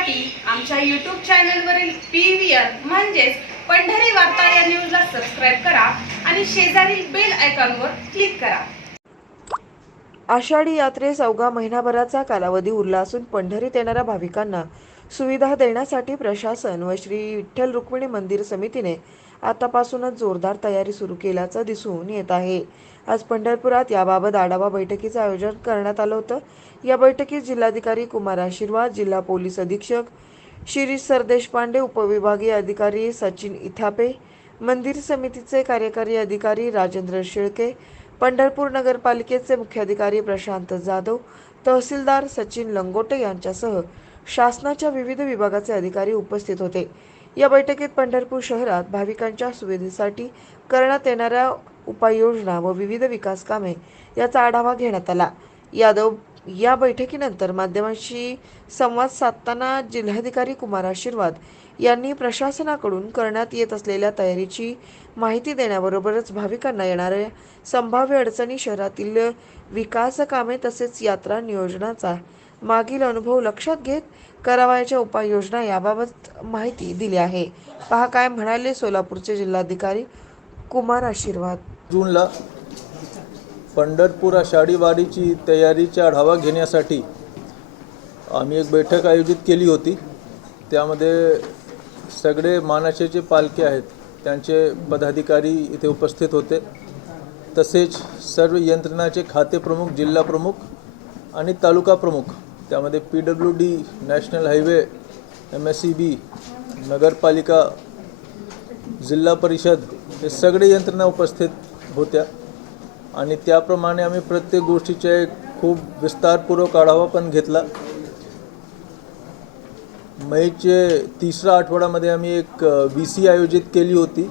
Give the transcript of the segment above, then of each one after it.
पाहण्यासाठी आमच्या यूट्यूब चॅनलवरील पी व्ही आर म्हणजेच पंढरी वार्ता या न्यूजला सबस्क्राईब करा आणि शेजारील बेल आयकॉनवर क्लिक करा. आषाढी यात्रेस अवघा महिनाभराचा कालावधी उरला असून पंढरीत येणाऱ्या भाविकांना सुविधा देण्यासाठी प्रशासन व श्री विठ्ठल रुक्मिणी मंदिर समितीने आतापासूनच जोरदार तयारी सुरू केल्याचं दिसून येत आहे. आज पंढरपुरात याबाबत आढावा बैठकीचं आयोजन करण्यात आलं होतं. या बैठकीत जिल्हाधिकारी कुमार आशीर्वाद जिल्हा पोलीस अधीक्षक शिरीष सरदेशपांडे उपविभागीय अधिकारी सचिन इथापे मंदिर समितीचे कार्यकारी अधिकारी राजेंद्र शेळके पंढरपूर नगरपालिकेचे मुख्याधिकारी प्रशांत जाधव तहसीलदार सचिन लंगोटे यांच्यासह शासनाच्या विविध विभागाचे अधिकारी उपस्थित होते. या बैठकीत पंढरपूर शहरात भाविकांच्या सुविधेसाठी करण्यात येणाऱ्या उपाययोजना व विविध विकास कामे याचा आढावा घेण्यात आला. यादव या बैठकीनंतर माध्यमांशी संवाद साधताना जिल्हाधिकारी कुमार आशीर्वाद यांनी प्रशासनाकडून करण्यात येत असलेल्या तयारीची माहिती देण्याबरोबरच भाविकांना येणाऱ्या संभाव्य अडचणी शहरातील विकास कामे तसेच यात्रा नियोजनाचा मागील अनुभव लक्षात घेत करावयाच्या उपाययोजना याबाबत माहिती दिली आहे. पहा काय म्हणाले सोलापूरचे जिल्हाधिकारी कुमार आशीर्वाद. जूनला पंढरपूर आषाढी वारीची तयारीचा आढावा घेण्यासाठी आम्ही एक बैठक आयोजित केली होती. त्यामध्ये सगळे मानाचे जे पालखे आहेत त्यांचे पदाधिकारी इथे उपस्थित होते. तसेच सर्व यंत्रणाचे खाते प्रमुख जिल्हा प्रमुख आणि तालुका प्रमुख त्यामध्ये P W D national highway M S C B नगरपालिका जिल्हा परिषद हे सगळे यंत्रणा उपस्थित होत्या. आणि त्याप्रमाणे आम्ही प्रत्येक गोष्टीचा एक खूप विस्तारपूर्वक आढावा पण घेतला. मेचे तिसरा आठवड्यामध्ये आम्ही एक व्ही सी आयोजित केली होती.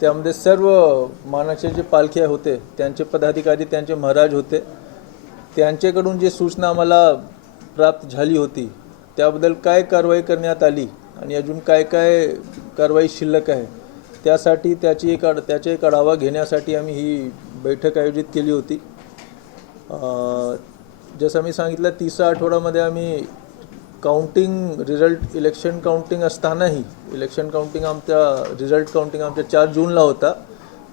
त्यामध्ये सर्व मानाचे जे पालख्या होते त्यांचे पदाधिकारी त्यांचे महाराज होते. त्यांच्याकडून जे सूचना आम्हाला प्राप्त झाली होती त्याबद्दल काय कारवाई करण्यात आली आणि अजून काय काय कारवाई शिल्लक आहे त्यासाठी त्याची एक आढ त्याचा एक आढावा घेण्यासाठी आम्ही ही बैठक आयोजित केली होती. जसं मी सांगितलं तिसऱ्या आठवड्यामध्ये आम्ही काउंटिंग रिझल्ट इलेक्शन काउंटिंग असतानाही इलेक्शन काउंटिंग आमच्या रिझल्ट काउंटिंग आमच्या चार जूनला होता.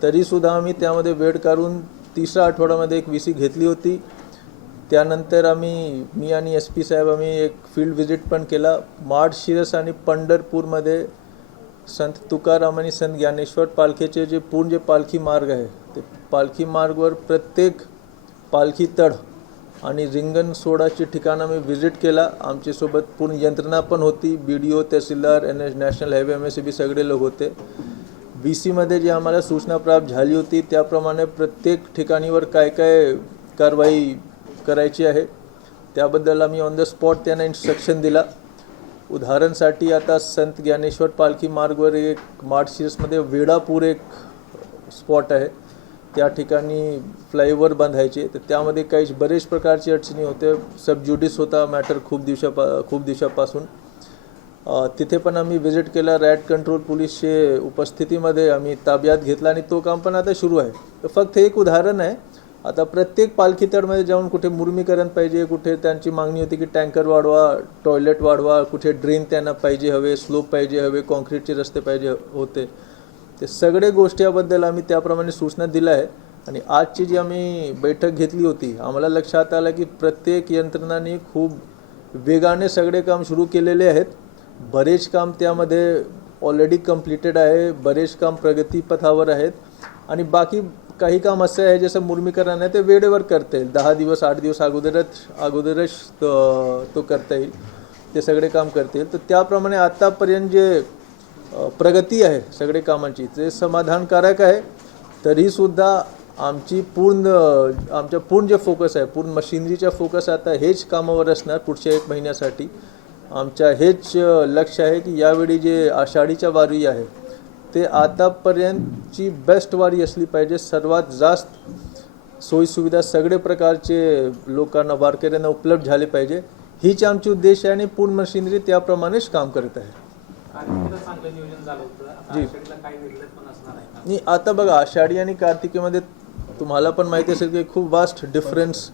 तरीसुद्धा आम्ही त्यामध्ये वेळ काढून तिसऱ्या आठवड्यामध्ये एक व्ही सी घेतली होती. त्यानंतर आम्ही मी आणि एस पी साहेब आम्ही एक फील्ड व्हिजिट पण केला. माडशिरस आणि पंढरपूरमध्ये संत तुकाराम आणि संत ज्ञानेश्वर पालखीचे जे पूर्ण जे पालखी मार्ग आहे ते पालखी मार्गवर प्रत्येक पालखी तड आणि रिंगण सोडाची ठिकाणं मी व्हिजिट केला. आमच्यासोबत पूर्ण यंत्रणा पण होती B D O tehsildar N H national highway M S C B सगळे लोक होते. बी सीमध्ये जी आम्हाला सूचना प्राप्त झाली होती त्याप्रमाणे प्रत्येक ठिकाणीवर काय काय कारवाई करायची आहे त्याबद्दल आम्ही ऑन द स्पॉट त्यांना इन्स्ट्रक्शन दिला. उदाहरणसाठी आता संत ज्ञानेश्वर पालखी मार्गवर एक मार्टशिरसमध्ये वेडापूर एक स्पॉट आहे. त्या ठिकाणी फ्लायओव्हर बांधायचे. तर त्यामध्ये काही बरेच प्रकारची अडचणी होते सबज्युडिस होता मॅटर खूप दिवसापा खूप दिवसापासून. तिथे पण आम्ही व्हिजिट केला. रॅट कंट्रोल पोलीसचे उपस्थितीमध्ये आम्ही ताब्यात घेतला आणि तो काम पण आता सुरू आहे. तर फक्त एक उदाहरण आहे. आता प्रत्येक पालखी तळमध्ये जाऊन कुठे मुर्मीकरण पाहिजे कुठे त्यांची मागणी होती की टँकर वाढवा टॉयलेट वाढवा कुठे ड्रेन त्यांना पाहिजे हवे स्लोप पाहिजे हवे कॉन्क्रीटचे रस्ते पाहिजे होते. ते सगळे गोष्टी याबद्दल आम्ही त्याप्रमाणे सूचना दिल्या आहे आणि आजची जी आम्ही बैठक घेतली होती आम्हाला लक्षात आलं की प्रत्येक यंत्रणांनी खूप वेगाने सगळे काम सुरू केलेले आहेत. बरेच काम त्यामध्ये ऑलरेडी कम्प्लिटेड आहे बरेच काम प्रगतीपथावर आहेत. आणि बाकी काही काम असं आहे जसं मुर्मीकरण आहे ते वेळेवर करता येईल. दहा दिवस आठ दिवस अगोदरच अगोदरच तो करता येईल. ते सगळे काम करता येईल. तर त्याप्रमाणे आत्तापर्यंत जे प्रगती आहे सगळे कामांची ते समाधानकारक आहे. तरीसुद्धा आमची पूर्ण आमच्या पूर्ण जे फोकस आहे पूर्ण मशिनरीचा फोकस आता हेच कामावर असणार पुढच्या एक महिन्यासाठी. आमच्या हेच लक्ष आहे की यावेळी जे आषाढीच्या वारी आहे ते आतापर्यंतची बेस्ट वारी असली पाहिजे. सर्वात जास्त सोयीसुविधा सगळे प्रकारचे लोकांना वारकऱ्यांना उपलब्ध झाले पाहिजे. हीच आमची उद्देश आहे आणि पूर्ण मशिनरी त्याप्रमाणेच काम करत आहे. जी. आषाढीला आता बघा आषाढी आणि कार्तिकीमध्ये तुम्हाला पण माहिती असेल की खूप वास्ट डिफरन्स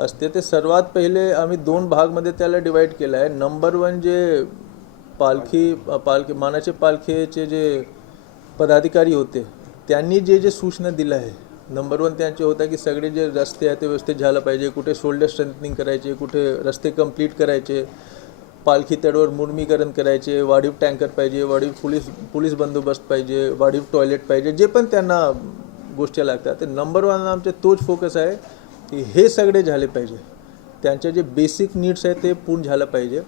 असते. ते सर्वात पहिले आम्ही दोन भागमध्ये त्याला डिवाईड केलं आहे. नंबर वन जे पालखी पालखी मानाचे पालखीचे जे पदाधिकारी होते. त्यांनी जे जे सूचना दिल्या आहे नंबर वन त्यांचे होता की सगळे जे रस्ते आहेत ते व्यवस्थित झालं पाहिजे कुठे शोल्डर स्ट्रेंथनिंग करायचे कुठे रस्ते कंप्लीट करायचे पालखी तडवर मुर्मीकरण करायचे वाढीव टँकर पाहिजे वाढीव पोलीस पोलीस बंदोबस्त पाहिजे वाढीव टॉयलेट पाहिजे जे पण त्यांना गोष्टी लागतात. ते नंबर वन आमचे तोच फोकस आहे की हे सगळे झाले पाहिजे. त्यांचे जे बेसिक नीड्स आहेत ते पूर्ण झालं पाहिजे.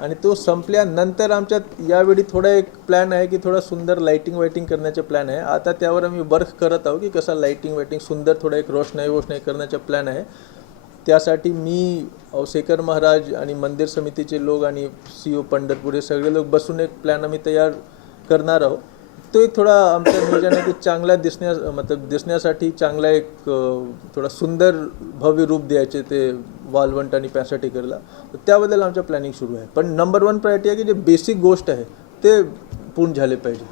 आणि तो संपल्यानंतर आमच्यात यावेळी थोडा एक प्लॅन आहे की थोडा सुंदर लाईटिंग वाईटिंग करण्याचा प्लॅन आहे. आता त्यावर आम्ही वर्क करत आहोत की कसा लाईटिंग वाईटिंग सुंदर थोडा एक रोषणाई वोषणाई करण्याचा प्लॅन आहे. त्यासाठी मी अवसेकर महाराज आणि मंदिर समितीचे लोक आणि सी ओ पंढरपूर हे सगळे लोक बसून एक प्लॅन आम्ही तयार करणार आहोत. तो एक थोडा आमच्या नियोजन आहे की चांगला दिसण्यास मतलब दिसण्यासाठी चांगला एक थोडा सुंदर भव्य रूप द्यायचे ते वालवंट आणि पॅसाटेकरला. तर त्याबद्दल आमचं प्लॅनिंग सुरू आहे. पण नंबर वन प्रायोरिटी आहे की जे बेसिक गोष्ट आहे ते पूर्ण झाले पाहिजे.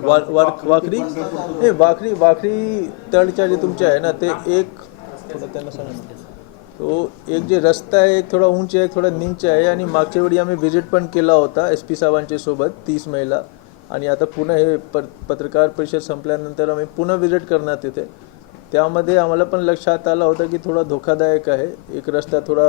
वा वाक वाखरी हे वाखरी वाखरी तळच्या जे तुमच्या आहे ना ते एक थोडं त्यांना सांगा तो एक जे रस्ता आहे एक थोडा उंच आहे थोडा निंच आहे आणि मागच्या वेळी आम्ही व्हिजिट पण केला होता एस पी साहेबांच्या सोबत तीस मेला. आणि आता पुन्हा हे प पत्रकार परिषद संपल्यानंतर आम्ही पुन्हा व्हिजिट करणार तिथे त्यामध्ये आम्हाला पण लक्षात आलं होतं की थोडा धोकादायक आहे. एक रस्ता थोडा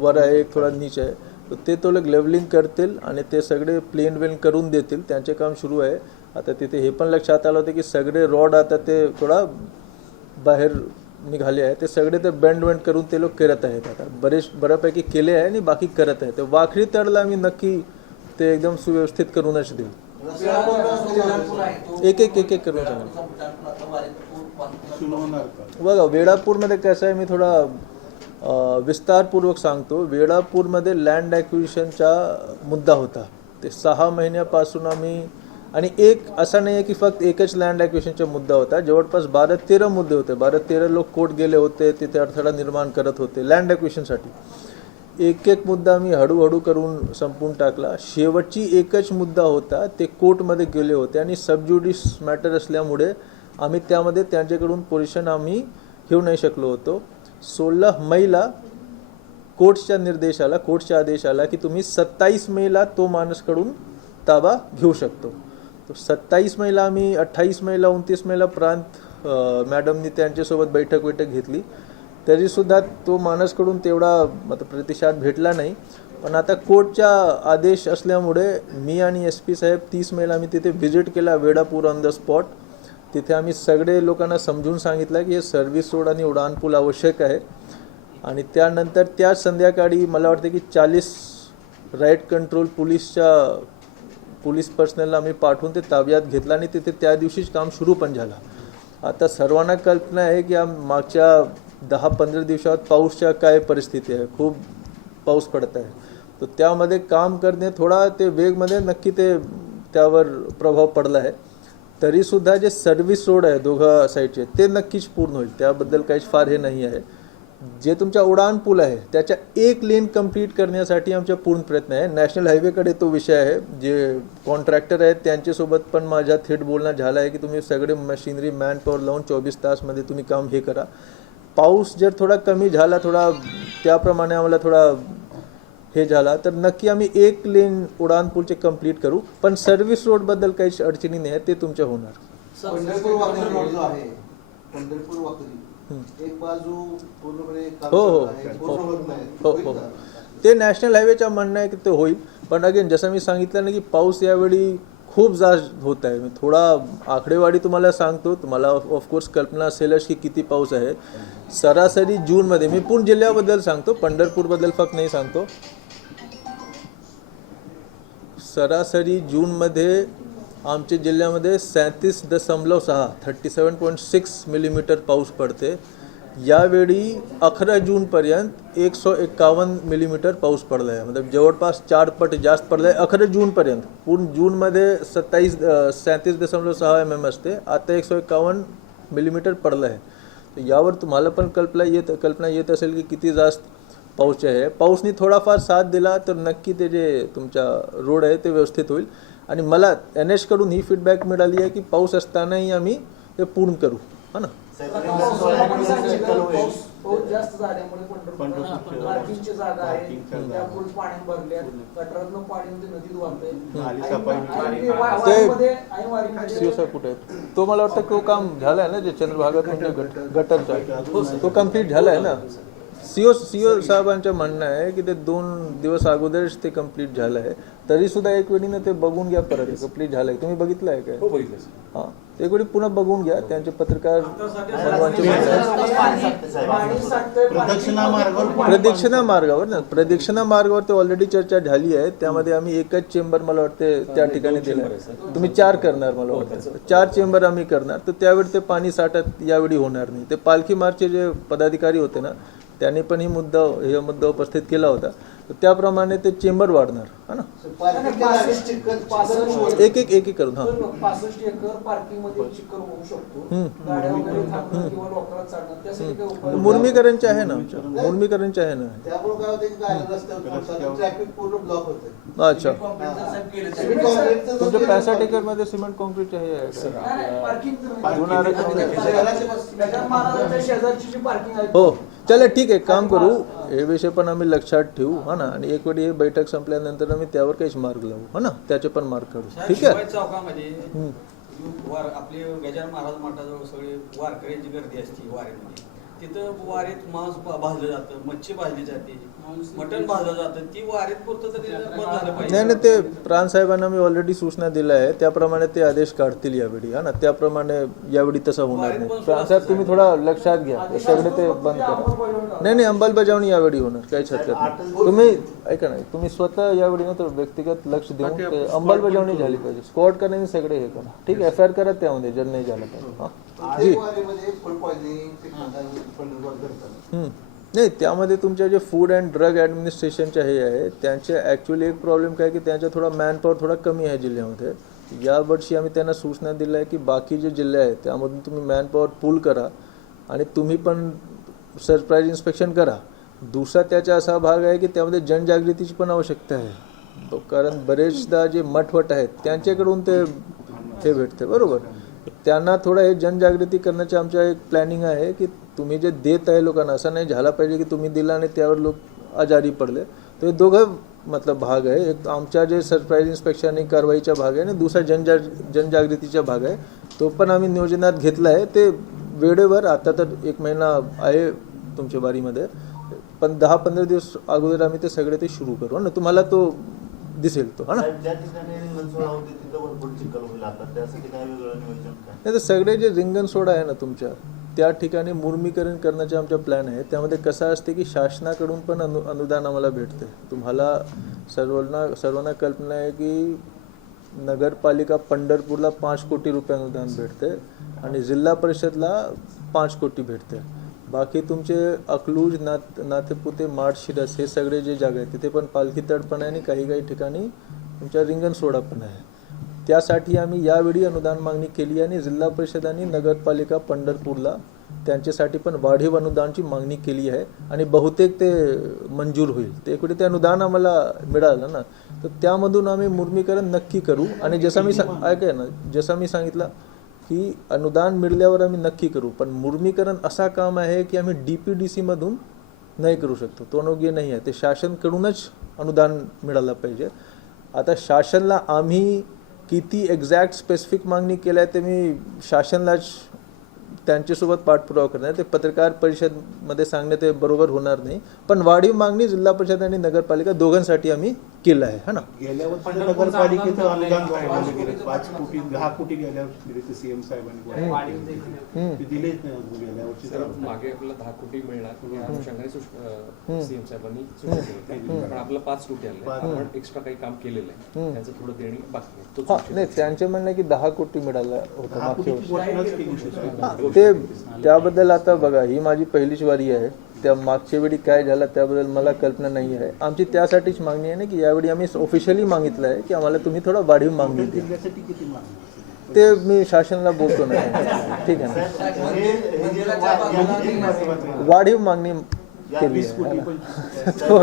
वर आहे एक थोडा नीच आहे. तर ते तो लोक लेवलिंग करतील आणि ते सगळे प्लेन वेन करून देतील. त्यांचे काम सुरू आहे. आता तिथे हे पण लक्षात आलं होतं की सगळे रॉड आता ते थोडा बाहेर निघाले आहे ते सगळे ते बँड वेंड करून ते लोक करत आहेत. आता बरेच बऱ्यापैकी केले आहे आणि बाकी करत आहे ते वाखरी तडला आम्ही नक्की ते एकदम सुव्यवस्थित करूनच देईल एक एक एक एक करून सांगा बघा वेळापूरमध्ये कसं आहे मी थोडा विस्तारपूर्वक सांगतो. वेळापूरमध्ये लँड ॲक्विशनचा मुद्दा होता. ते सहा महिन्यापासून आम्ही आणि एक असा नाही आहे की फक्त एकच लँड ॲक्विशनचा मुद्दा होता. जवळपास बारा तेरा मुद्दे होते. बारा तेरा लोक कोर्ट गेले होते तिथे अडथळा निर्माण करत होते लँड ॲक्विशनसाठी एक एक मुद्दा आम्ही हळूहळू करून संपवून टाकला. शेवटची एकच मुद्दा होता ते कोर्टमध्ये गेले होते आणि सबज्युडिस मॅटर असल्यामुळे आम्ही त्यामध्ये त्यांच्याकडून पोझिशन आम्ही घेऊ नाही शकलो होतो. सोळा मैला कोर्टच्या निर्देशाला कोर्टच्या आदेशाला की तुम्ही सत्तावीस मेला तो माणूसकडून ताबा घेऊ शकतो. सत्तावीस मेला आम्ही अठ्ठावीस मेला उनतीस मेला प्रांत मॅडमनी त्यांच्यासोबत बैठक बैठक घेतली. तरीसुद्धा तो माणसकडून तेवढा मत प्रतिसाद भेटला नाही. पण आता कोर्टचा आदेश असल्यामुळे मी आणि एस पी साहेब तीस मेला आम्ही तिथे व्हिजिट केला वेडापूर ऑन द स्पॉट. तिथे आम्ही सगळे लोकांना समजून सांगितलं की हे सर्व्हिस रोड आणि उडाणपूल आवश्यक आहे. आणि त्यानंतर त्याच संध्याकाळी मला वाटतं की चाळीस राईट कंट्रोल पोलीसच्या पोलीस पर्सनलला आम्ही पाठवून ते ताब्यात घेतलं आणि तिथे त्या दिवशीच काम सुरू पण झालं. आता सर्वांना कल्पना आहे की आम मागच्या दहा पंधरा दिवसात पाऊसच्या काय परिस्थिती आहे? खूप पाऊस पडत आहे. तर त्यामध्ये काम करणे थोडा ते वेगमध्ये नक्की ते त्यावर प्रभाव पडला आहे. तरीसुद्धा जे सर्व्हिस रोड आहे दोघा साईडचे ते नक्कीच पूर्ण होईल. त्याबद्दल काहीच फार हे नाही आहे. जे तुमच्या उडान पूल आहे त्याच्या एक लेन कंप्लीट करण्यासाठी आमचा पूर्ण प्रयत्न आहे. नॅशनल हायवेकडे तो विषय आहे. जे कॉन्ट्रॅक्टर आहेत त्यांच्यासोबत पण माझ्या थेट बोलणं झालं आहे की तुम्ही सगळे मशिनरी मॅन पॉवर लावून चोवीस तासमध्ये तुम्ही काम हे करा. पाऊस जर थोडा कमी झाला थोडा त्याप्रमाणे आम्हाला थोडा हे झाला तर नक्की आम्ही एक लेन उडान पूलचे कंप्लीट करू. पण सर्व्हिस रोडबद्दल काहीच अडचणी नाही आहे ते तुमच्या होणार. पंढरपूर एक बाजू पूर्णपणे हो हो हो. पूर्ण होत नाही हो. होईल हो का? ते नॅशनल हायवेच्या म्हणणं आहे की ते होईल पण अगेन जसं मी सांगितलं ना की पाऊस यावेळी खूप जास्त होत आहे. मी थोडा आकडेवारी तुम्हाला सांगतो. तुम्हाला ऑफकोर्स कल्पना असेलच की किती पाऊस आहे. सरासरी जूनमध्ये मी पूर्ण जिल्ह्याबद्दल सांगतो पंढरपूरबद्दल फक्त नाही सांगतो. सरासरी जूनमध्ये आमच्या जिल्ह्यामध्ये सैंतीस दशमलव सहा thirty seven point six millimetre पाऊस पडते. यावेळी अकरा जूनपर्यंत एक सौ एकावन्न मिलीमीटर पाऊस पडला आहे मतलब जवळपास चार पट जास्त पडला आहे अकरा जूनपर्यंत पूर्ण जूनमध्ये सत्तावीस सैंतीस दशमलव सहा एम एम असते. आता एक सौ एकावन्न मिलीमीटर पडलं आहे यावर तुम्हाला पण कल्पना येत कल्पना येत असेल की किती जास्त पाऊस आहे. पाऊसनी थोडाफार साथ दिला तर नक्की ते जे तुमच्या रोड आहे ते व्यवस्थित होईल. आणि मला एन एचकडून ही फीडबॅक मिळाली आहे की पाऊस असतानाही आम्ही ते पूर्ण करू. हा ना? ते कुठे मला वाटतं तो काम झालाय ना जे चंद्रभागात म्हणजे गट गटरचा तो कंप्लीट झालाय ना? सीओ सीओ साहेबांचं म्हणणं आहे की ते दोन दिवस अगोदरच ते कंप्लीट झालं आहे तरी सुद्धा एक वेळीनं ते बघून घ्या परत कंप्लीट झालंय तुम्ही बघितलं आहे काय हो बघितलं हां एक वेळी पुन्हा बघून घ्या त्यांचे पत्रकार प्रदक्षिणा मार्गावर प्रदक्षिणा मार्गावर ना प्रदक्षिणा मार्गावर ते ऑलरेडी चर्चा झाली आहे त्यामध्ये आम्ही एकच चेंबर मला वाटते त्या ठिकाणी दिलं आहे. तुम्ही चार करणार मला वाटतं चार चेंबर आम्ही करणार तर त्यावेळी ते पाणी साठत यावेळी होणार नाही ते पालखी मार्चचे जे पदाधिकारी होते ना त्यांनी पण ही मुद्दा हे मुद्दा उपस्थित केला होता. तर त्याप्रमाणे ते चेंबर वाढणार हा ना? एक एक एक एक करून हां. पासष्ट एकर मुर्मीकरणचे आहे ना मुर्मीकरणचे आहे ना. त्यामुळे काय होतं की गाड्या रस्त्यावर ट्रॅफिक पूर्ण ब्लॉक होतं अच्छा. तुमच्या पॅसा मध्ये सिमेंट कॉन्क्रीट आहे पार्किंग दोन आरक्षण गजानन महाराजांच्या शेजारची जी पार्किंग आहे हो. चला ठीक आहे काम करू. हे विषय पण आम्ही लक्षात ठेवू हा ना? आणि एक वेळी हे बैठक संपल्यानंतर आम्ही त्यावर काहीच मार्ग लावू हा ना? त्याचे पण मार्ग काढू. ठीक आहे? चौकामध्ये हम्म. वार आपले गजानन महाराज मठाजवळ सगळे वारकऱ्यांची गर्दी असते वारीमध्ये. तिथं वारीत मांस भाजलं जातं मच्छी भाजली जाते. मटण भाजलं जातं. ती वारीत पुरतं तरी बंद झालं नाही पाहिजे. नाही ते प्राण साहेबांना मी ऑलरेडी सूचना दिल्या आहे त्याप्रमाणे ते आदेश काढतील यावेळी हा ना? त्याप्रमाणे यावेळी तसं होणार नाही. प्राण साहेब तुम्ही थोडा लक्षात घ्या. सगळे ते बंद करा. नाही नाही अंमलबजावणी यावेळी होणार. काहीच हरकत नाही. तुम्ही ऐका नाही तुम्ही स्वतः यावेळी ना तर व्यक्तिगत लक्ष देऊन ते अंमलबजावणी झाली पाहिजे. स्क्वॉड करण्याने सगळे हे करा. ठीक एफ आय आर करा त्यामध्ये जर नाही झालं तर. हा? जी नाही त्यामध्ये तुमच्या जे फूड अँड ड्रग ॲडमिनिस्ट्रेशनच्या हे आहे त्यांचे ॲक्च्युली एक प्रॉब्लेम काय की त्यांचा थोडा मॅनपॉवर थोडा कमी आहे जिल्ह्यामध्ये. यावर्षी आम्ही त्यांना सूचना दिल्या आहे की बाकी जे जिल्हे आहेत त्यामधून तुम्ही मॅनपॉवर पूल करा आणि तुम्ही पण सरप्राईज इन्स्पेक्शन करा. दुसरा त्याचा असा भाग आहे की त्यामध्ये जनजागृतीची पण आवश्यकता आहे. कारण बरेचदा जे मठवट आहेत त्यांच्याकडून ते हे भेटते बरोबर? त्यांना थोडं हे जनजागृती करण्याचे आमच्या एक प्लॅनिंग आहे की तुम्ही जे देत आहे लोकांना असं नाही झाला पाहिजे की तुम्ही दिला आणि त्यावर लोक आजारी पडले. तर हे दोघं मतलब भाग आहे. एक आमच्या जे सरप्राईज इन्स्पेक्शन आणि कारवाईचा भाग आहे आणि दुसरा जनजा जनजागृतीचा भाग आहे. तो पण आम्ही नियोजनात घेतला आहे ते वेळेवर आता तर एक महिना आहे तुमच्या बारीमध्ये पण दहा पंधरा दिवस अगोदर आम्ही ते सगळे ते सुरू करू. ना तुम्हाला तो दिसेल तो हा ना? नाही तर सगळे जे रिंगण सोडा आहे ना तुमच्या त्या ठिकाणी मुर्मीकरण करण्याचे आमच्या प्लॅन आहे त्यामध्ये कसं असते की शासनाकडून पण अनु अनुदान आम्हाला भेटते. तुम्हाला सर्वांना सर्वांना कल्पना आहे की नगरपालिका पंढरपूरला पाच कोटी रुपये अनुदान भेटते आणि जिल्हा परिषदला पाच कोटी भेटते. बाकी तुमचे अकलूज नात नातेपुते माड शिरस हे सगळे जे जागा आहेत तिथे पण पालखी तड पण आहे आणि काही काही ठिकाणी तुमच्या रिंगण सोडा पण आहे. त्यासाठी आम्ही यावेळी अनुदान मागणी केली आणि जिल्हा परिषद आणि नगरपालिका पंढरपूरला त्यांच्यासाठी पण वाढीव अनुदानची मागणी केली आहे. आणि बहुतेक ते मंजूर होईल. ते एकवेळी ते अनुदान आम्हाला मिळालं ना तर त्यामधून आम्ही मुर्मीकरण नक्की करू. आणि जसं मी सांग ऐकाय ना जसं मी सांगितलं की अनुदान मिळाल्यावर आम्ही नक्की करू पण मुर्मीकरण असा काम आहे की आम्ही डी पी डी सीमधून नाही करू शकतो. तो योग्य नाही आहे. ते शासनकडूनच अनुदान मिळालं पाहिजे. आता शासनला आम्ही किती एक्झॅक्ट स्पेसिफिक मागणी केल्या ते मी शासनलाच त्यांच्यासोबत पाठपुरावा करणार ते पत्रकार परिषदमध्ये सांगणे ते बरोबर होणार नाही. पण वाढीव मागणी जिल्हा परिषद आणि नगरपालिका दोघांसाठी आम्ही केलं आहे. हा ना? गेल्या वर्षी नगरपालिकेचं अनुदान वाढवलं गेलं. पाच कोटी दहा कोटी गेल्या वर्षी दिले ते सीएम साहेबांनी हम्म. ते दिलेच नाही अजून गेल्या वर्षी तर मागे आपल्याला दहा कोटी मिळणार. या अनुषंगाने सीएम साहेबांनी सूचना केली. होती. पण आपलं पाच कोटी आले. आपण एक्स्ट्रा काही काम केलेलं आहे. त्याचं थोडं देणी बाकी आहे. तोच हा विषय. नाही त्यांचे म्हणणं की दहा कोटी मिळालं होतं मागच्या वर्षी. ते त्याबद्दल आता बघा ही माझी पहिलीच वारी आहे. त्या मागच्या वेळी काय झालं त्याबद्दल मला कल्पना नाही आहे. आमची त्यासाठीच मागणी आहे ना की यावेळी आम्ही ऑफिशियली मागितलं आहे की आम्हाला तुम्ही थोडा वाढीव मागणी द्या. ते मी शासनाला बोलतो ना. ठीक आहे ना? हे- हे. वाढीव मागणी केली आहे कोटी है तो.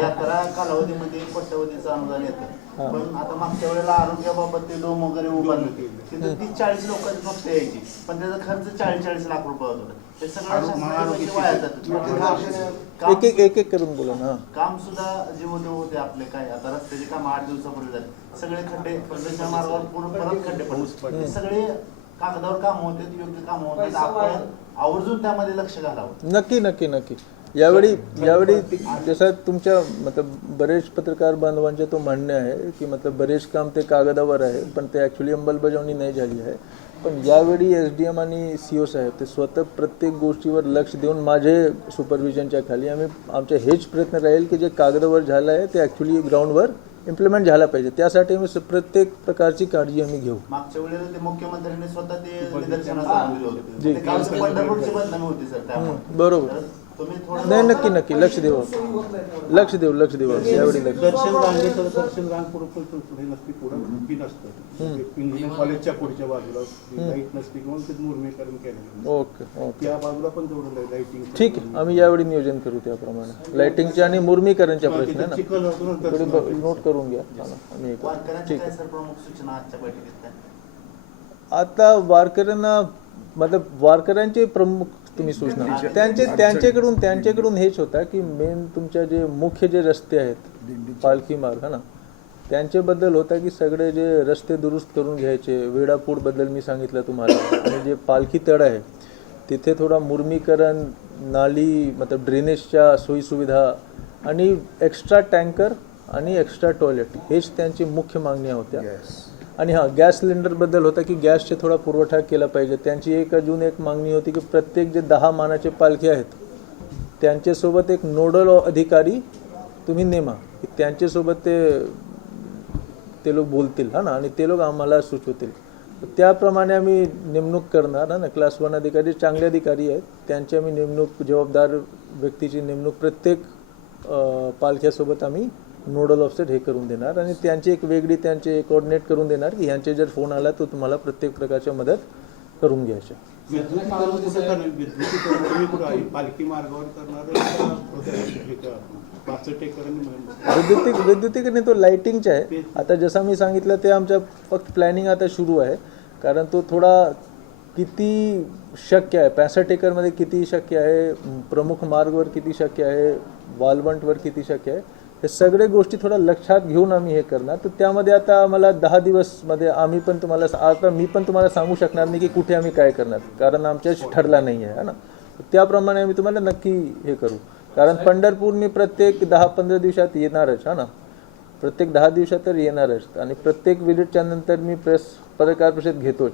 यात्रा कालावधीमध्ये कोट्यवधीचं अनुदान येतं. पण आता मागच्या वेळेला आरोग्याबाबत ते डोम वगैरे उभारलं होते. तिथं तीस चाळीस लोकांची फक्त यायची. पण त्याचा खर्च चाळीस चाळीस लाख रुपये होत. होता ते सगळं वाया एक एक एक एक करून बोला ना. काम सुद्धा जे होते होते आपले काय. आता रस्त्याचे काम आठ दिवसापूर्वी झाले. सगळे खड्डे प्रदर्शन मार्गावर पूर्ण परत खड्डे पडले. ते सगळे कागदावर काम होते योग्य काम होते. आपण आवर्जून त्यामध्ये लक्ष घालावं. नक्की नक्की नक्की. यावेळी यावेळी जसं तुमच्या मतलब बरेच पत्रकार बांधवांचे तो म्हणणे आहे की मतलब बरेच काम ते कागदावर आहे पण ते ॲक्च्युली अंमलबजावणी नाही झाली आहे. पण यावेळी एस डी एम आणि सी ओ साहेब ते स्वतः प्रत्येक गोष्टीवर लक्ष देऊन माझे सुपरविजनच्या खाली आम्ही आमचे हेच प्रयत्न राहील की जे कागदावर झालं आहे ते ॲक्च्युली ग्राउंडवर इम्प्लिमेंट झाला पाहिजे. त्यासाठी आम्ही प्रत्येक प्रकारची काळजी आम्ही घेऊ. मागच्या वेळेला ते मुख्यमंत्र्यांनी स्वतः ते निदर्शनास बरोबर. नाही नक्की नक्की. लक्ष देऊ लक्ष देऊ लक्ष देऊ यावेळी लक्ष. दर्शन रांगेचं दर्शन रांग पुढे पुढे पुढे नसते पुढे उभी नसतं इंजिनिअरिंग कॉलेजच्या पुढच्या बाजूला लाइट नसते किंवा ते मुर्मीकरण केलं ओके ओके. त्या बाजूला पण लाईटिंग ठीक आहे. आम्ही यावेळी नियोजन करू त्याप्रमाणे. लाइटिंगच्या आणि मुर्मीकरणच्या प्रश्न आहे ना. नोट करून घ्या. आम्ही ठीक काय आहे. सर प्रमुख सूचना आजच्या बैठकीत काय? आता वारकऱ्यांना मतलब वारकऱ्यांचे प्रमुख तुम्ही सूचना. त्यांचे त्यांच्याकडून त्यांच्याकडून हेच होता की मेन तुमच्या जे मुख्य जे रस्ते आहेत पालखी मार्ग हा ना? त्यांच्याबद्दल होता की सगळे जे रस्ते दुरुस्त करून घ्यायचे वेडापूरबद्दल मी सांगितलं तुम्हाला आणि जे पालखी तळ आहे तिथे थोडा मुर्मीकरण नाली मतलब ड्रेनेजच्या सोयीसुविधा आणि एक्स्ट्रा टँकर आणि एक्स्ट्रा टॉयलेट हेच त्यांची मुख्य मागण्या होत्या. आणि हां गॅस सिलेंडरबद्दल होता की गॅसचे थोडा पुरवठा केला पाहिजे. त्यांची एक अजून एक मागणी होती की प्रत्येक जे दहा मानाचे पालखी आहेत त्यांच्यासोबत एक नोडल अधिकारी तुम्ही नेमा. की त्यांच्यासोबत ते ते लोक बोलतील हा ना? आणि ते लोक आम्हाला सुचवतील. त्याप्रमाणे आम्ही नेमणूक करणार हा ना? क्लास वन अधिकारी चांगले अधिकारी आहेत. त्यांची आम्ही नेमणूक जबाबदार व्यक्तीची नेमणूक प्रत्येक पालख्यासोबत आम्ही नोडल ऑफिसर हे करून देणार आणि त्यांची एक वेगळी त्यांचे कोऑर्डिनेट करून देणार की ह्यांचे जर फोन आला तर तुम्हाला प्रत्येक प्रकारच्या मदत करून घ्यायच्या पाचटेकरण विद्युतिक विद्युतीकरण तो लाइटिंगचा आहे. आता जसं मी सांगितलं ते आमच्या फक्त प्लॅनिंग आता सुरू आहे. कारण तो थोडा किती शक्य आहे? पॅसष्ट एकरमध्ये किती शक्य आहे? प्रमुख मार्गवर किती शक्य आहे? वालवंटवर किती शक्य आहे? हे सगळे गोष्टी थोडा लक्षात घेऊन आम्ही हे करणार. तर त्यामध्ये आता आम्हाला दहा दिवसमध्ये आम्ही पण तुम्हाला आता मी पण तुम्हाला सांगू शकणार नाही की कुठे आम्ही काय करणार. कारण आमच्याशी ठरला नाही आहे है ना? त्याप्रमाणे आम्ही तुम्हाला नक्की हे करू. कारण पंढरपूर मी प्रत्येक दहा पंधरा दिवसात येणारच हा ना? प्रत्येक दहा दिवसात तर येणारच. आणि प्रत्येक विजिटच्या नंतर मी प्रेस पत्रकार परिषद घेतोच.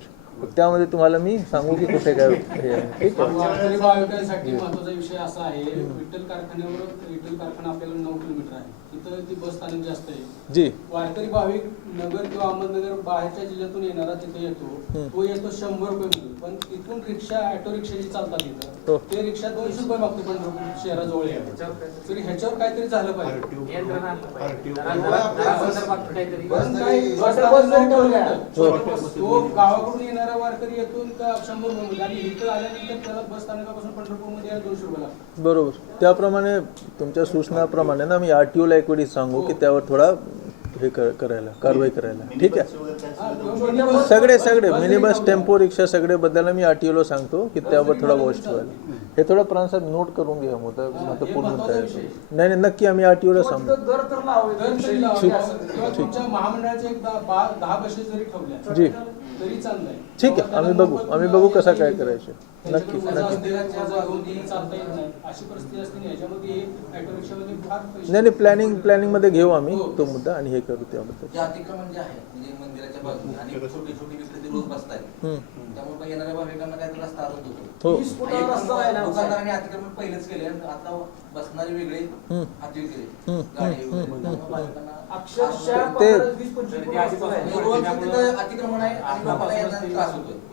त्यामध्ये तुम्हाला मी सांगू की कुठे काय हे आहे. ठीक आहे. वारकरी भाविकांसाठी महत्त्वाचा विषय असा आहे विठ्ठल कारखान्यावर विठ्ठल कारखाना आपल्याला नऊ किलोमीटर आहे. तिथं ती बस स्थानक जास्त आहे. जी. वारकरी भाविक नगर किंवा अहमदनगर बाहेरच्या जिल्ह्यातून येणारा तिथे येतो. तो येतो शंभर रुपये म्हणून. पण तिथून रिक्षा ऑटो रिक्षा जी चालतात हो. तिथं ते रिक्षा दोनशे रुपये मागतो पंढरपूर शहराजवळ यायला. तरी ह्याच्यावर काहीतरी झालं पाहिजे. पण काही छोट्या बस जरी छोट्या बस, तो गावाकडून येणारा वारकरी येतो का शंभर रुपये आणि इथं आल्यानंतर त्याला बस स्थानकापासून पंढरपूरमध्ये यायला दोनशे रुपये लागतात बरोबर. त्याप्रमाणे तुमच्या सूचनाप्रमाणे ना मी आर टी ओला एक वेळी सांगू की त्यावर थोडा हे कर- करायला कारवाई करायला. ठीक आहे? हा, सगळे सगळे मिनी बस टेम्पो रिक्षा सगळे बद्दल मी आर टी ओला सांगतो की त्यावर थोडा वॉच ठेवायला. हे थोडं प्रांसात नोट करून घ्या मग मग पूर्ण तयार नाही नाही नक्की आम्ही आर टी ओला सांगतो ठेवल्या जी. तरी चांगलं आहे ठीक आहे आम्ही बघू. आम्ही बघू कसा काय करायचं. नक्की नक्की. नाही. नाही नाही प्लॅनिंग प्लॅनिंगमध्ये घेऊ आम्ही तो मुद्दा आणि हे करू त्याबद्दल. म्हणजे हो. पहिलेच केले आता बसणारे वेगळे ते- अतिक्रमण आहे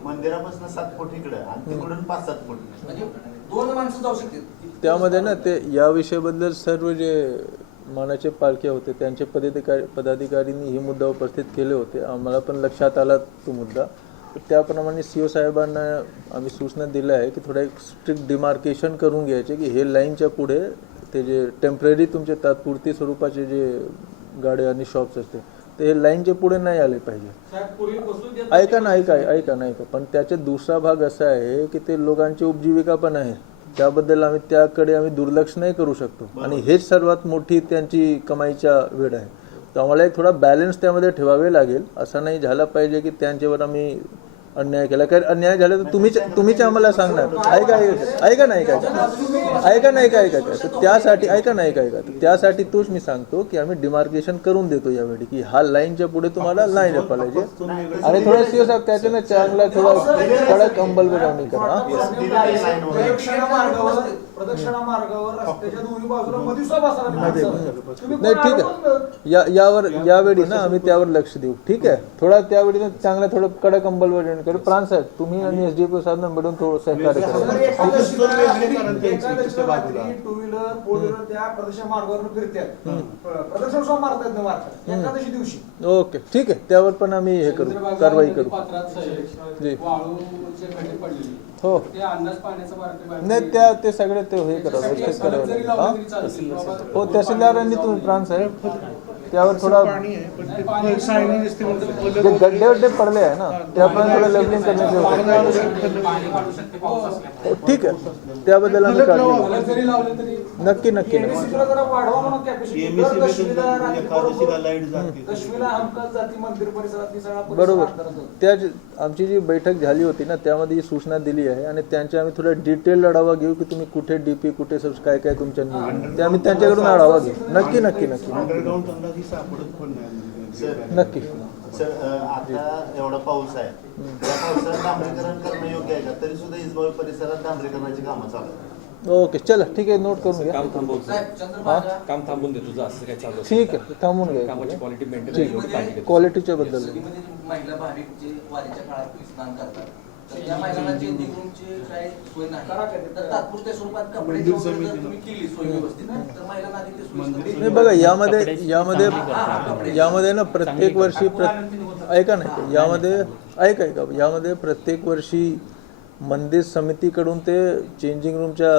मंदिरापासून सात फूट इकडं आणि तिकडून पाच सात फूट म्हणजे दोन माणसं जाऊ शकतात त्यामध्ये ना ते या विषयाबद्दल सर्व जे मानाचे पालख्या होते त्यांचे पदाधिकारी पदाधिकाऱ्यांनी हे मुद्दा उपस्थित केले होते. आम्हाला पण लक्षात आला तो मुद्दा. त्याप्रमाणे सी ओ साहेबांना आम्ही सूचना दिल्या आहे की थोडं एक स्ट्रिक्ट डिमार्केशन करून घ्यायचे की हे लाईनच्या पुढे ते जे टेंपररी तुमचे तात्पुरती स्वरूपाचे जे गाड्या आणि शॉप्स असते ते लाईनच्या पुढे नाही आले पाहिजे. ऐका ना ऐका ऐका ना ऐका. पण त्याचा दुसरा भाग असा आहे की ते लोकांची उपजीविका पण आहे. त्याबद्दल आम्ही त्याकडे आम्ही दुर्लक्ष नाही करू शकतो. आणि हेच सर्वात मोठी त्यांची कमाईचा वेळ आहे. तर आम्हाला एक थोडा बॅलन्स त्यामध्ये ठेवावे लागेल. असं नाही झालं पाहिजे की त्यांच्यावर आम्ही अन्याय केला. कारण अन्याय झाला तर तुम्हीच तुम्हीच आम्हाला सांगणार. ऐका ऐका नाही काय ऐका. ऐका ऐका ऐका काय तर त्यासाठी ऐका नाही का ऐका. तर त्यासाठी तोच मी सांगतो की आम्ही डिमार्केशन करून देतो यावेळी की हा लाईनच्या पुढे तुम्हाला लाईन पाहिजे आणि थोडं सीओ साहेब त्याच्यानं चांगला थोडा कडक अंमलबजावणी करा प्रदक्षिणा मार्गावर प्रदक्षिणा मार्गावर रस्त्याच्या दोन्ही बाजूला मध्ये सुद्धा बसायला तुम्ही नाही ठीक आहे. या यावर यावेळी ना आम्ही त्यावर लक्ष देऊ. ठीक आहे? थोडा त्यावेळी ना चांगला थोडं कडक अंमलबजावणी करू. प्राण साहेब तुम्ही आणि एस डी पी साहेब मिळून थोडं सहकार्य करा. टू व्हीलर फोर व्हीलर त्या प्रदक्षिणा मार्गावर फिरतात प्रदक्षिणा सुद्धा मारतात ना मारतात एकादशी दिवशी. ओके. ठीक आहे. त्यावर पण आम्ही हे करू. कारवाई करू. पात्रात जी. हो. नाही त्या ते सगळे ते हे करावं हा? बाबा, हो तहसीलदारांनी तुम्ही प्राण साहेब. त्यावर थोडा पाणी आहे पण ते सायली दिसते म्हणून जे गड्डे वड्डे पडले आहे ना त्या पण थोडं लेवलिंग करण्याची हो, ठीक आहे. त्याबद्दल आम्ही तरी नक्की नक्की. नक्की एमएससीला जरा वाढवा म्हणून कॅपॅसिटी एमएससी दशमीला रात्री एकादशीला बरोबर. त्या आमची जी बैठक झाली होती ना त्यामध्ये ही सूचना दिली आहे आणि त्यांच्या आम्ही थोडा डिटेल आढावा घेऊ की तुम्ही कुठे डीपी कुठे सब काय काय तुमच्या ते आम्ही त्यांच्याकडून आढावा घेऊ. नक्की नक्की नक्की. अंदाजी सापडत पण नाही सर नक्की सर अ, आता एवढा पाऊस आहे. त्या पावसात डांबरीकरण करणं योग्य आहे का? तरी सुद्धा इस्बावी परिसरात डांबरीकरणाची कामं चालू आहेत. ओके चला ठीक आहे नोट करून घ्या. काम चंद्रभागा. काम थांबून दे तुझं असं काय चालू. ठीक आहे थांबून कामाची घ्या क्वालिटी मेंटेन. क्वालिटीच्या बद्दल. महिला भाविक जे वारीच्या काळात स्नान करतात त्या महिलांना चेंजिंग रूमची काय सोय नाही? करा का ते? तर तात्पुरत्या स्वरूपात कपड्याची वगैरे जर तुम्ही केली सोय व्यवस्थित तर महिलांना आधी ते सोयीस्कर नाही बघा यामध्ये यामध्ये यामध्ये ना प्रत्येक वर्षी प्र- ऐका ना यामध्ये ऐका ऐका. यामध्ये प्रत्येक वर्षी मंदिर समितीकडून ते चेंजिंग रूमच्या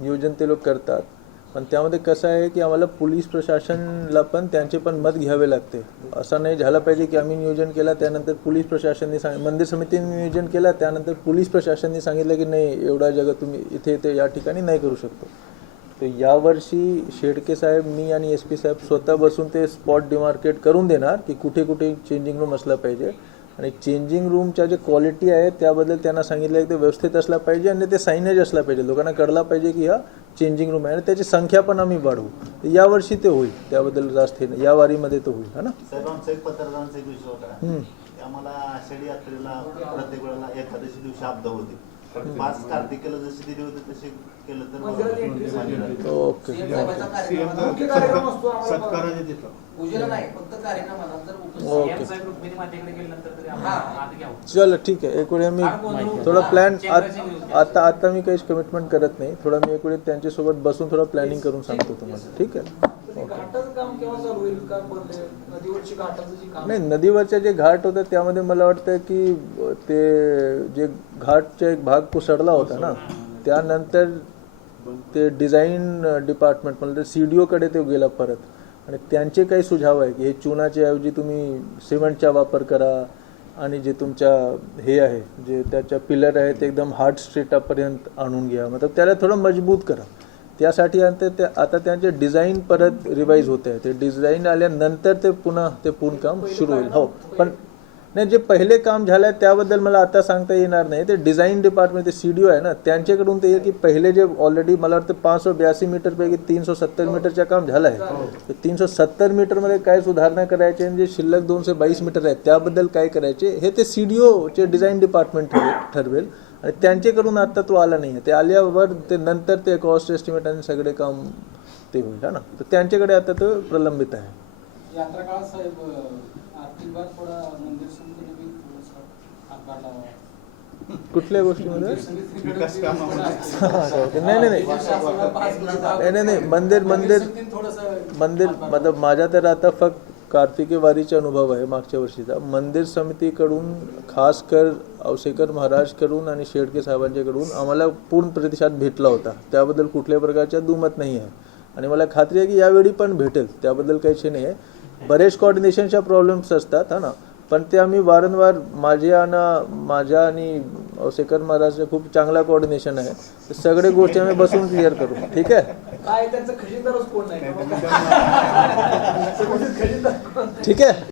नियोजन ते लोक करतात. पण त्यामध्ये कसं आहे की आम्हाला पोलीस प्रशासनला पण त्यांचे पण मत घ्यावे लागते. असं नाही झालं पाहिजे की आम्ही नियोजन केलं त्यानंतर पोलीस प्रशासनने सांग मंदिर समितीने नियोजन केलं त्यानंतर पोलीस प्रशासनने सांगितलं की नाही एवढा जगा तुम्ही इथे इथे या ठिकाणी नाही करू शकतो. तर यावर्षी शेडके साहेब मी आणि एस पी साहेब स्वतः बसून ते स्पॉट डिमार्केट करून देणार की कुठे कुठे चेंजिंग रूम असला पाहिजे. आणि चेंजिंग रूमच्या जे क्वालिटी आहे त्याबद्दल त्यांना सांगितलं की ते व्यवस्थित असला पाहिजे आणि ते सायनेज असला पाहिजे. लोकांना कळला पाहिजे की हा चेंजिंग रूम आहे आणि त्याची संख्या पण आम्ही वाढवू. तर यावर्षी ते होईल. त्याबद्दल जास्त हे नाही. या वारीमध्ये तो होईल हा ना? साहेब आमचा एक पत्रकारांचा एक विषय होता हम्म. की आम्हाला आषाढी यात्रेला प्रत्येक वेळेला एकादशी दिवशी आपदा होते. पाच कार्तिकेला जशी दिली होती तशी केलं तर मंदिरात entry झाली. बरोबर. ओके. हा. चल ठीक आहे. एक वेळी आम्ही थोडा प्लॅन आता आता मी काहीच कमिटमेंट करत नाही. थोडा मी एक वेळी त्यांच्यासोबत बसून थोडं प्लॅनिंग करून सांगतो तुम्हाला. ठीक आहे? नाही नदीवरचे जे घाट होते त्यामध्ये मला वाटतं की ते जे घाटचा एक भाग कोसळला होता ना त्यानंतर ते डिझाईन डिपार्टमेंट म्हणजे सी डी ओकडे ते गेला परत. आणि त्यांचे काही सुझाव आहे की हे चुनाच्या ऐवजी तुम्ही सिमेंटचा वापर करा आणि जे तुमच्या हे आहे जे त्याच्या पिलर आहे ते एकदम हार्ड स्ट्रेटापर्यंत आणून घ्या. मतलब त्याला थोडं मजबूत करा. त्यासाठी आता ते आता त्यांचे डिझाईन परत रिवाईज होते. आहे ते डिझाईन आल्यानंतर ते पुन्हा ते पूर्ण काम सुरू होईल. हो. पण नाही जे पहिले काम झालं आहे त्याबद्दल मला आता सांगता येणार नाही. ते डिझाईन डिपार्टमेंट ते सी डी ओ आहे ना त्यांच्याकडून ते की पहिले जे ऑलरेडी मला वाटतं पाचशे ब्याऐंशी मीटरपैकी तीनशे सत्तर मीटरचं काम झालं आहे तीनशे सत्तर मीटरमध्ये काय सुधारणा करायचे आणि जे शिल्लक दोनशे बावीस मीटर आहेत त्याबद्दल काय करायचे हे ते सी डी ओचे डिझाईन डिपार्टमेंट ठरवेल. आणि त्यांच्याकडून आता तो आला नाही ते आल्यावर ते नंतर ते कॉस्ट एस्टिमेट आणि सगळे काम ते होईल हा ना? तर त्यांच्याकडे आता तो प्रलंबित आहे. कुठल्या गोष्टीमध्ये. नाही नाही नाही. नाही नाही नाही. मंदिर मंदिर मंदिर मतलब माझा तर आता फक्त कार्तिकी वारीचा अनुभव आहे मागच्या वर्षीचा. मंदिर समितीकडून खास कर औसेकर महाराजकडून आणि शेडके साहेबांच्याकडून आम्हाला पूर्ण प्रतिसाद भेटला होता. त्याबद्दल कुठल्या प्रकारच्या दुमत नाही आहे. आणि मला खात्री आहे की यावेळी पण भेटेल. त्याबद्दल काही नाही आहे. बरेच कॉर्डिनेशनच्या प्रॉब्लेम्स असतात हा ना. पण ते आम्ही वारंवार माझ्या आणि माझ्या आणि औसेकर महाराजचे खूप चांगला कॉर्डिनेशन आहे. सगळे गोष्टी आम्ही बसून क्लिअर करू. ठीक आहे? ठीक आहे?